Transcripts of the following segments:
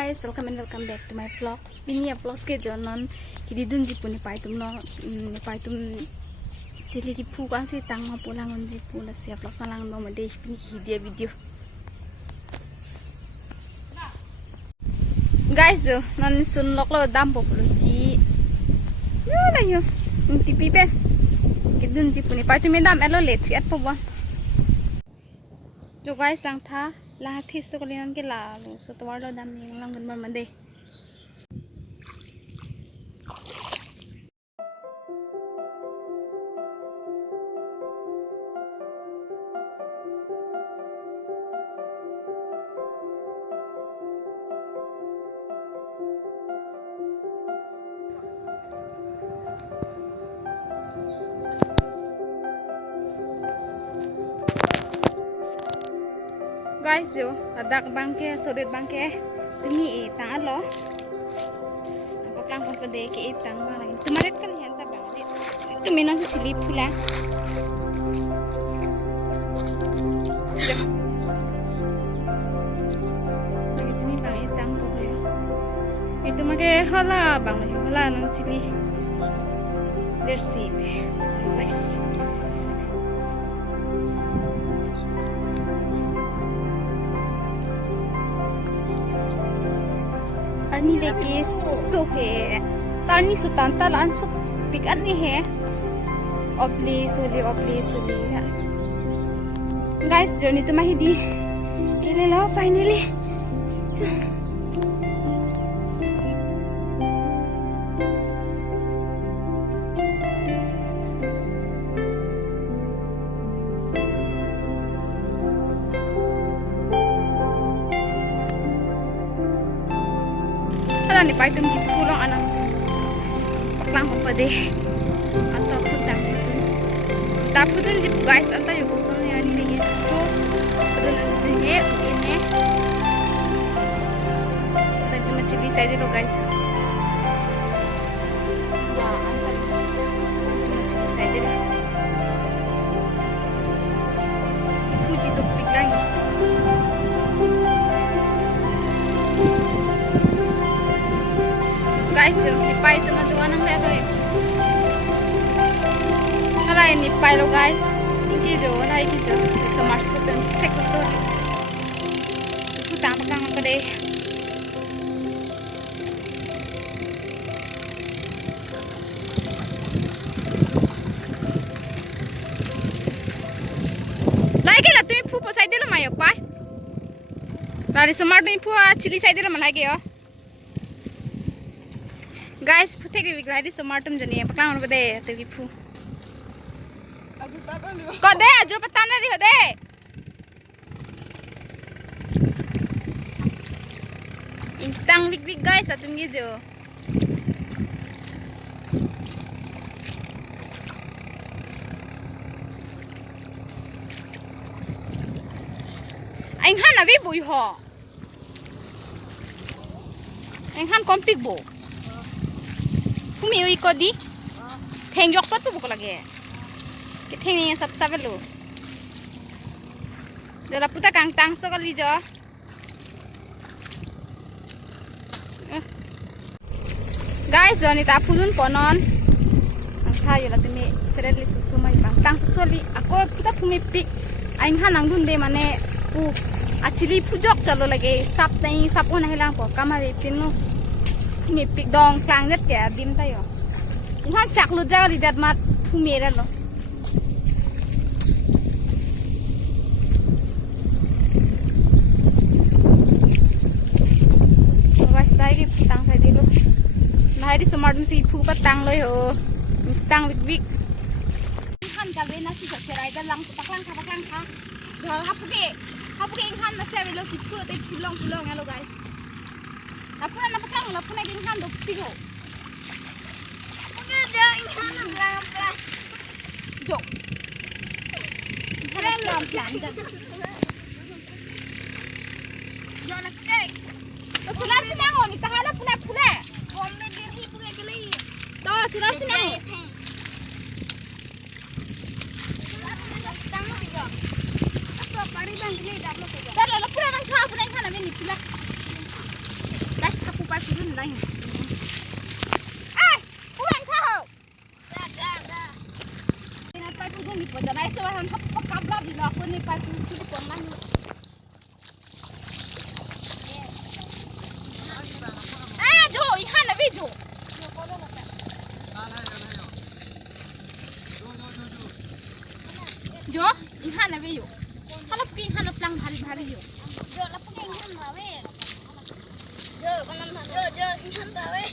guys, welcome and welcome back to my vlogs. Ini ya vlogs ke jonon kidi dun jipu ni paitum no ni paitum chili di pu kan si tang ma pulang on jipu na siap vlog malang no made ini dia video. Guys jo, non sun lok lo dam populu di. Yo la yo. Inti pipen. Kidun jipu ni paitum dam elo let fi at pobon. Jo guys lang tha lah thi so kalian ke la so to warlo dam ni lang gan man de guys jo adak bangke sodet bangke tumi tang alo paklang pon pede ke tang ma lagi tumaret kan yan ta bangke itu menon si silip pula ini bang tang ko ya itu make hala bang hala nang chili let's see guys Ani lagi so he, tani so tanta lan so pikan ni he, obli suli guys joni tu mahidi, kele lo finally. Ni paitum di pulang anak paklang pade atau putang itu tapi putun di guys anta yuk kosong ya ni lagi so putun anjingnya ini tadi macam di side lo guys wah anta macam di side lah puji topik lagi guys yo nipai itu madu anang lelo eh hala ini nipai lo guys iki jo hala iki jo so marso ten tek so itu tampang apa deh lagi lah tumi pu po side lo mayo pa lari smart tumi pu chili side lo malagi yo guys puthe ke vigradi somatum jani paklang on bade te vipu ko de ajro patana ri hode intang big guys atum ge jo anh han abi bui ho anh han kompik bo Kumi ui ko di, theng jok pat tu buka lagi, kita theng ni sab lu, jala puta kang tang so kali jo, guys joni ta pulun ponon, angka yola tumi sereli susu mai bang tang susu li, aku puta pumi pik, aing han angdun de mane pu, achili pujok jalo lagi, sab teng sab una hilang po, kamar ipinu. Ni pik dong klang net ya dim tayo inhan sak lu jaga lidat mat fumera lo guys tadi tang tadi lo nah di smart si pu patang lo yo tang big inhan kabe nasi cerai dan lang paklang kha dal hapuke inhan nasi avelo si pu te pulang lo guys Lapuna na paklang, lapuna ginhan do pigo. Oke, jangan inhan pelan-pelan. Jok. Pelan-pelan dan. Jangan pakai. Lo celah sini aku ni tahala pula. Bombe diri pula geli. Tuh, celah sini aku. Tang juga. Asal pari bang geli dah lo. Dah lo pula nang kha pula inhan ni pula. dun lain. Ai, pulang kau. Ini pai pudun ni poja nai sewa han hap kabla di lo aku ni pai pudun tu pon lah ni. Jo, ihan na video. Jo, ihan na video. Halap ki ihan na plang bhari jo. Jo, la punya ihan bawe. Jo, kanan jo, jo, ihan bawe.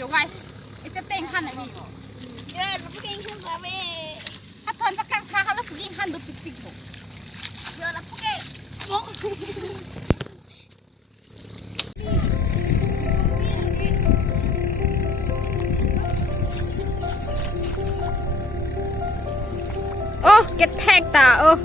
Jo guys, itu teh ihan na video. Jo, la punya ihan bawe. Hatan pakang tha halap ki ihan do pik jo. Jo, la punya. Oh, get tagged ta. Oh.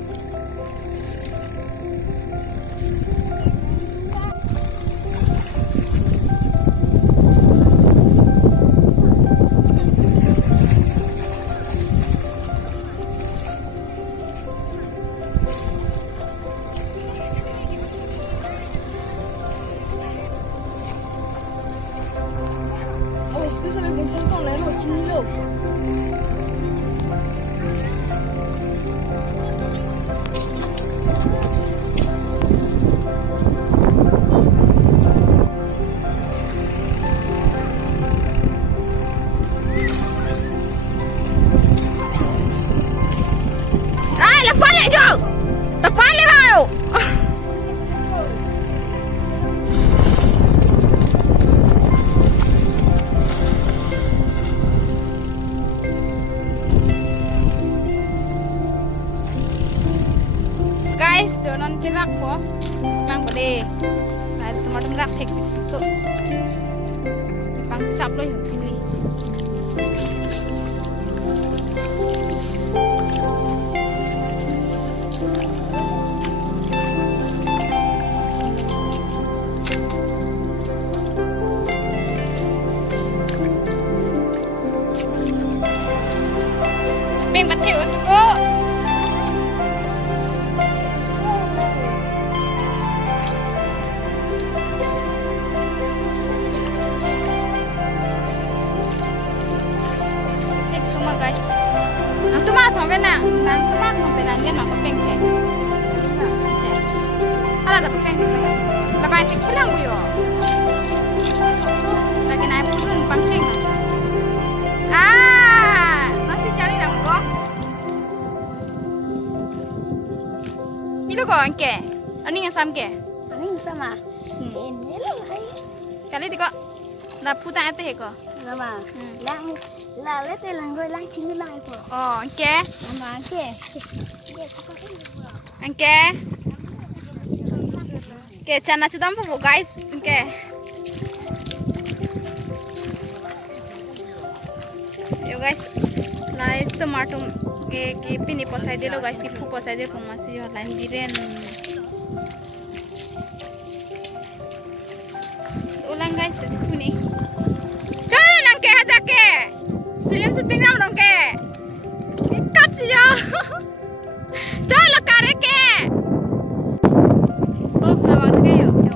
Oh, especially when some con来了，鸡肉。 Ai, lepas ni Jo. Lepas ni mau. Guys, jangan kirak po. Lang boleh. Ada semua rak tek tu. Dipang cap lo yung sini. Peng batiu tu ko. Tek semua guys. Nang tu mah sampai nang dia nak peng tek. Alah tak peng tek. Lepas tek hilang buyo. Lagi naik pun pancing. Ah, nasi cari nang ko. Itu kau angke, ani yang sam ke? Ini sama. Ini lah. Kali itu kau, dah putar itu he kau. Sama. Lang, la lete lang goi lang chingu lang itu. Oh, angke, Sama ke. angke, ke cana cudam pun guys, angke. Yo guys, lai smartum ke pini pocai deh lo guys, ipu pocai deh pun masih jual lain biren. Ulang guys, puni. Jangan angke ada ke, film syuting nam dong ke, cut sih yo. Jangan lo kare ke. Oh, lawat ke yo, yo.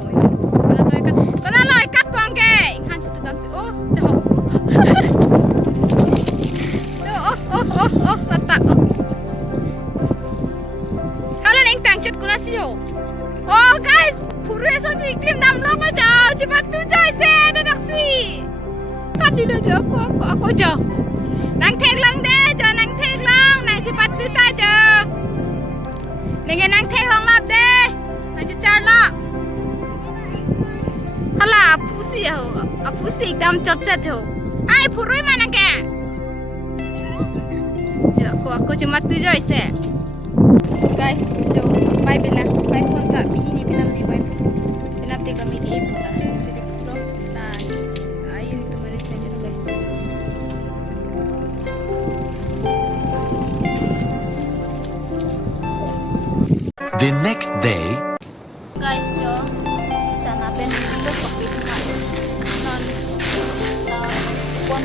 Kalau lo ikat pang ke, ingat situ dam sih. Oh, jauh. Oh, letak. Kalau neng tangcut kuna sih yo. Oh guys, puru eso sih iklim nam lo ko jauh, cepat tu joy se, dadak sih. Kat di lo jauh, aku jauh. Nang tek lang deh, jauh nang tek lang, nang cepat tu ta jauh. Nang tek lang lap deh, nang cecar lah. Alah, pusi ya, pusi ikdam cocet yo. Ai puru mana ke? Aku cuma tu je se. Guys, jo, bye bila, bye pun tak bini ni pinam ni bye. Pinam tiga mili pula. Jadi pro, nah, ini tu mari saja guys. The next day. Guys, jo, cana pen itu sok itu non pon.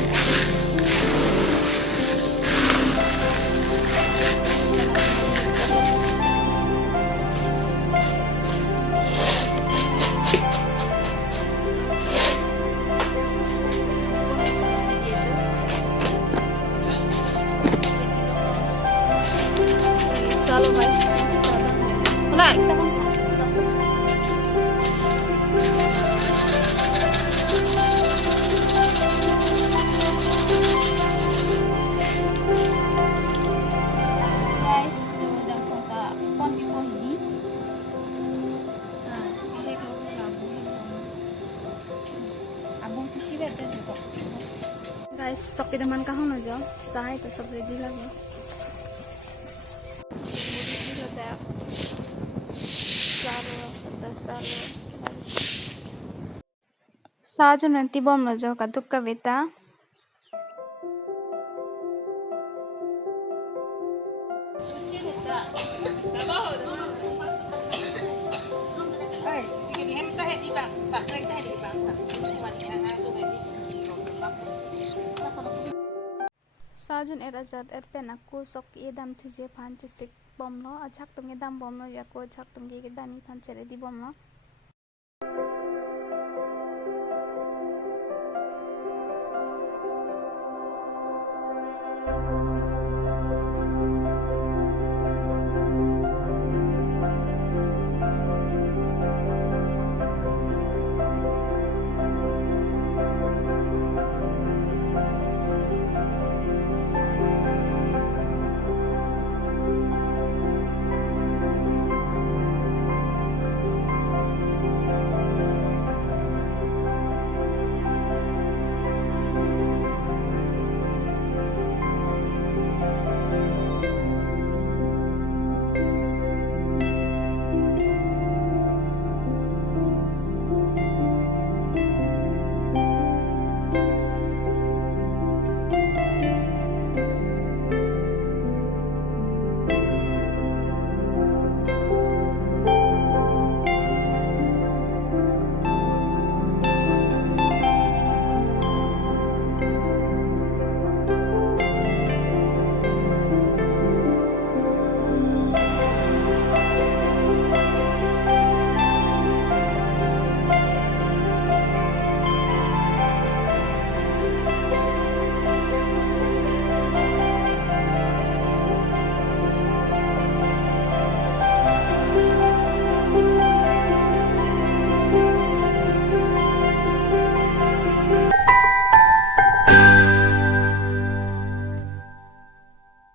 cibe aja kok. Guys, sok kita man kahong na jo. Sahay to sok ready lagi. Sajo nanti bom na jo kaduk ka beta. Sajon erazat erpen aku sok edam tuje panche sik bomno achak tumge dam bomno yako achak tumge dami panche ready bomno